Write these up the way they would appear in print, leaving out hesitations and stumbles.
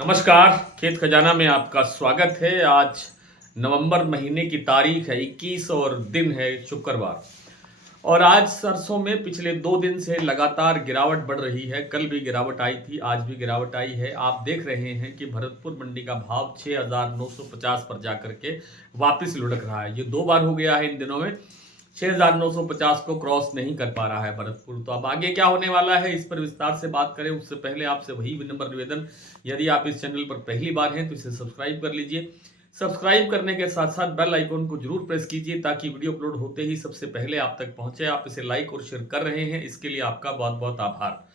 नमस्कार। खेत खजाना में आपका स्वागत है। आज नवंबर महीने की तारीख है 21 और दिन है शुक्रवार। और आज सरसों में पिछले 2 दिन से लगातार गिरावट बढ़ रही है। कल भी गिरावट आई थी, आज भी गिरावट आई है। आप देख रहे हैं कि भरतपुर मंडी का भाव 6,950 पर जाकर के वापस लुढ़क रहा है। ये 2 बार हो गया है इन दिनों में। 6,950 को क्रॉस नहीं कर पा रहा है भरतपुर। तो अब आगे क्या होने वाला है, इस पर विस्तार से बात करें उससे पहले आपसे वही विनम्र निवेदन, यदि आप इस चैनल पर पहली बार हैं तो इसे सब्सक्राइब कर लीजिए। सब्सक्राइब करने के साथ साथ बेल आइकन को जरूर प्रेस कीजिए ताकि वीडियो अपलोड होते ही सबसे पहले आप तक पहुंचे। आप इसे लाइक और शेयर कर रहे हैं, इसके लिए आपका बहुत बहुत आभार।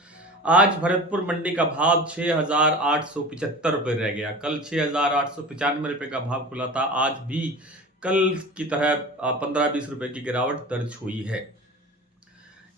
आज भरतपुर मंडी का भाव 6,875 रुपये रह गया। कल 6,895 रुपये का भाव खुला था। आज भी कल की तरह 15-20 रुपए की गिरावट दर्ज हुई है।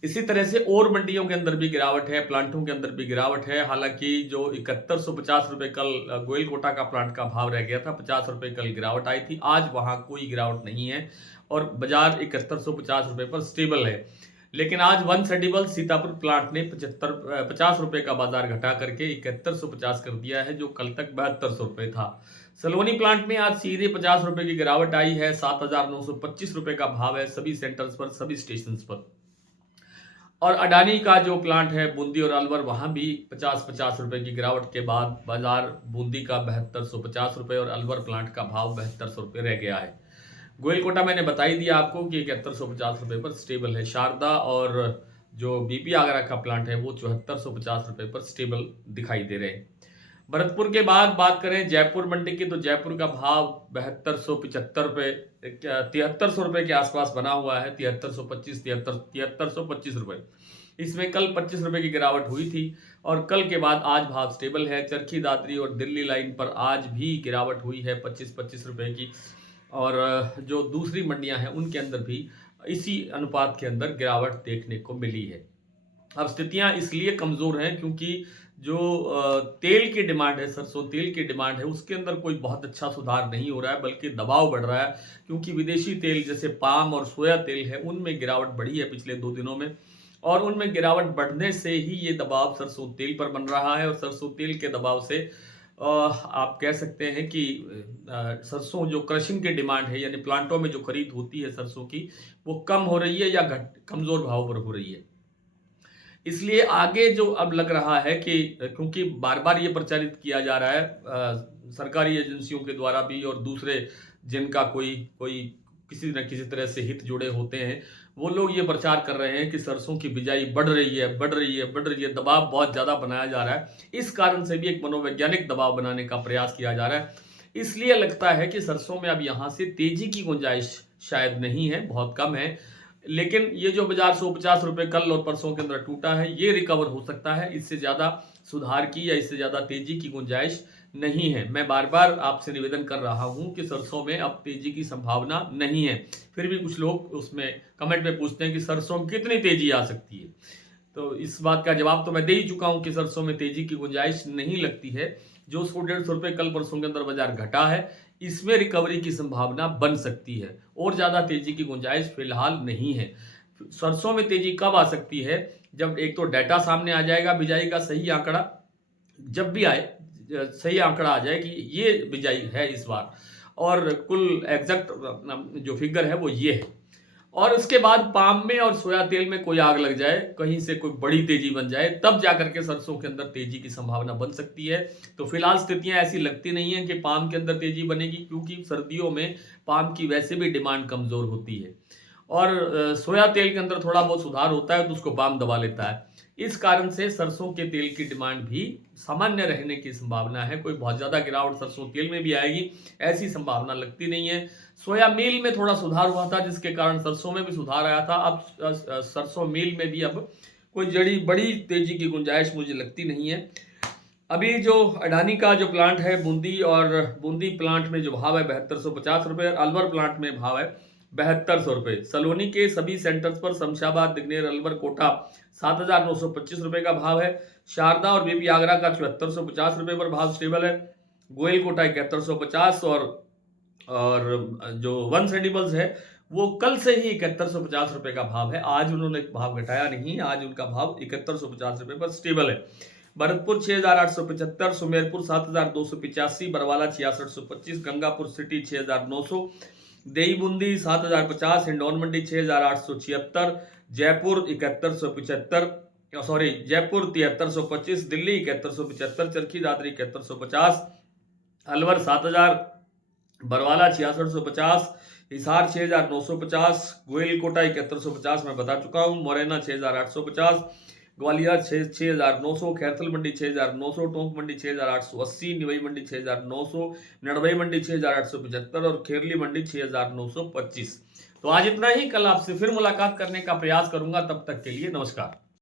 इसी तरह से और मंडियों के अंदर भी गिरावट है, प्लांटों के अंदर भी गिरावट है। हालांकि जो 7150 रुपए कल गोयल कोटा का प्लांट का भाव रह गया था, 50 रुपए कल गिरावट आई थी। आज वहां कोई गिरावट नहीं है और बाजार 7150 रुपए पर स्टेबल है। लेकिन आज वन सेडिबल सीतापुर प्लांट ने 50 रुपए का बाजार घटा करके 7150 कर दिया है, जो कल तक 7200 रुपए था। सलोनी प्लांट में आज सीधे 50 रुपए की गिरावट आई है। 7,925 रुपए का भाव है सभी सेंटर्स पर, सभी स्टेशन पर। और अडानी का जो प्लांट है बूंदी और अलवर, वहां भी 50-50 रुपए की गिरावट के बाद बाजार बूंदी का 7250 रुपए और अलवर प्लांट का भाव 7200 रुपए रह गया है। गोयल कोटा मैंने बता ही दिया आपको कि 7150 रुपए पर स्टेबल है। शारदा और जो बीपी आगरा का प्लांट है वो 7450 रुपए पर स्टेबल दिखाई दे रहे हैं। भरतपुर के बाद बात करें जयपुर मंडी की, तो जयपुर का भाव 7275 रुपए, 7300 रुपए के आसपास बना हुआ है। 7325 रुपए। इसमें कल 25 रुपए की गिरावट हुई थी और कल के बाद आज भाव स्टेबल है। चरखी दादरी और दिल्ली लाइन पर आज भी गिरावट हुई है 25-25 रुपए की। और जो दूसरी मंडियां हैं उनके अंदर भी इसी अनुपात के अंदर गिरावट देखने को मिली है। अब स्थितियां इसलिए कमजोर हैं क्योंकि जो तेल की डिमांड है, सरसों तेल की डिमांड है, उसके अंदर कोई बहुत अच्छा सुधार नहीं हो रहा है, बल्कि दबाव बढ़ रहा है। क्योंकि विदेशी तेल जैसे पाम और सोया तेल है, उनमें गिरावट बढ़ी है पिछले 2 दिनों में। और उनमें गिरावट बढ़ने से ही ये दबाव सरसों तेल पर बन रहा है। और सरसों तेल के दबाव से आप कह सकते हैं कि सरसों जो क्रशिंग की डिमांड है, यानी प्लांटों में जो खरीद होती है सरसों की, वो कम हो रही है या कमजोर भाव पर हो रही है। इसलिए आगे जो अब लग रहा है कि क्योंकि बार बार ये प्रचारित किया जा रहा है सरकारी एजेंसियों के द्वारा भी और दूसरे जिनका कोई कोई किसी न किसी तरह से हित जुड़े होते हैं, वो लोग ये प्रचार कर रहे हैं कि सरसों की बिजाई बढ़ रही है, बढ़ रही है, बढ़ रही है। दबाव बहुत ज़्यादा बनाया जा रहा है। इस कारण से भी एक मनोवैज्ञानिक दबाव बनाने का प्रयास किया जा रहा है। इसलिए लगता है कि सरसों में अब यहाँ से तेजी की गुंजाइश शायद नहीं है, बहुत कम है। लेकिन ये जो बाजार 150 रुपए कल और परसों के अंदर टूटा है, ये रिकवर हो सकता है। इससे ज्यादा सुधार की या इससे ज्यादा तेजी की गुंजाइश नहीं है। मैं बार बार आपसे निवेदन कर रहा हूं कि सरसों में अब तेजी की संभावना नहीं है। फिर भी कुछ लोग उसमें कमेंट में पूछते हैं कि सरसों में कितनी तेजी आ सकती है। तो इस बात का जवाब तो मैं दे ही चुका हूं कि सरसों में तेजी की गुंजाइश नहीं लगती है। जो 100-150 रुपए कल परसों के अंदर बाजार घटा है, इसमें रिकवरी की संभावना बन सकती है और ज्यादा तेजी की गुंजाइश फिलहाल नहीं है। सरसों में तेजी कब आ सकती है? जब एक तो डाटा सामने आ जाएगा, बिजाई का सही आंकड़ा जब भी आए, सही आंकड़ा आ जाए कि ये बिजाई है इस बार और कुल एग्जैक्ट जो फिगर है वो ये है। और उसके बाद पाम में और सोया तेल में कोई आग लग जाए, कहीं से कोई बड़ी तेजी बन जाए, तब जाकर के सरसों के अंदर तेजी की संभावना बन सकती है। तो फिलहाल स्थितियां ऐसी लगती नहीं है कि पाम के अंदर तेजी बनेगी, क्योंकि सर्दियों में पाम की वैसे भी डिमांड कमजोर होती है और सोया तेल के अंदर थोड़ा बहुत सुधार होता है तो उसको पाम दबा लेता है। इस कारण से सरसों के तेल की डिमांड भी सामान्य रहने की संभावना है। कोई बहुत ज्यादा गिरावट सरसों तेल में भी आएगी ऐसी संभावना लगती नहीं है। सोया मील में थोड़ा सुधार हुआ था जिसके कारण सरसों में भी सुधार आया था। अब सरसों मील में भी अब कोई बड़ी तेजी की गुंजाइश मुझे लगती नहीं है। अभी जो अडानी का जो प्लांट है बूंदी, और बूंदी प्लांट में जो भाव है 7250 रुपए और अलवर प्लांट में भाव है 7200 रुपए। सलोनी के सभी सेंटर्स पर शमशाबाद, दिग्नेर, अलवर, कोटा 7925 रुपए का भाव है। शारदा और बीबी आगरा का 7450 रुपए पर भाव स्टेबल है। गोयल कोटा 7150 और जो वन सेंडिबल्स है वो कल से ही 7150 रुपए का भाव है। आज उन्होंने भाव घटाया नहीं, आज उनका भाव 7150 रुपए पर स्टेबल है। भरतपुर 6,875, सुमेरपुर 7,285, बरवाला 6,625, गंगापुर सिटी 6,900, देईबूंदी 7,050, हिंडौन मंडी 6,876, जयपुर 7,175, सॉरी जयपुर 7,325, दिल्ली 7,175, चरखी दादरी 7,150, अलवर 7,000, बरवाला 6,650, हिसार 6,950, गोइलकोटा 7,150 मैं बता चुका हूँ, मुरैना 6,850, ग्वालियर 6,900, खैरथल मंडी 6,900, टोंक मंडी 6,880, निवई मंडी 6,900, नड़बई मंडी 6,875 और खेरली मंडी 6,925। तो आज इतना ही, कल आपसे फिर मुलाकात करने का प्रयास करूंगा, तब तक के लिए नमस्कार।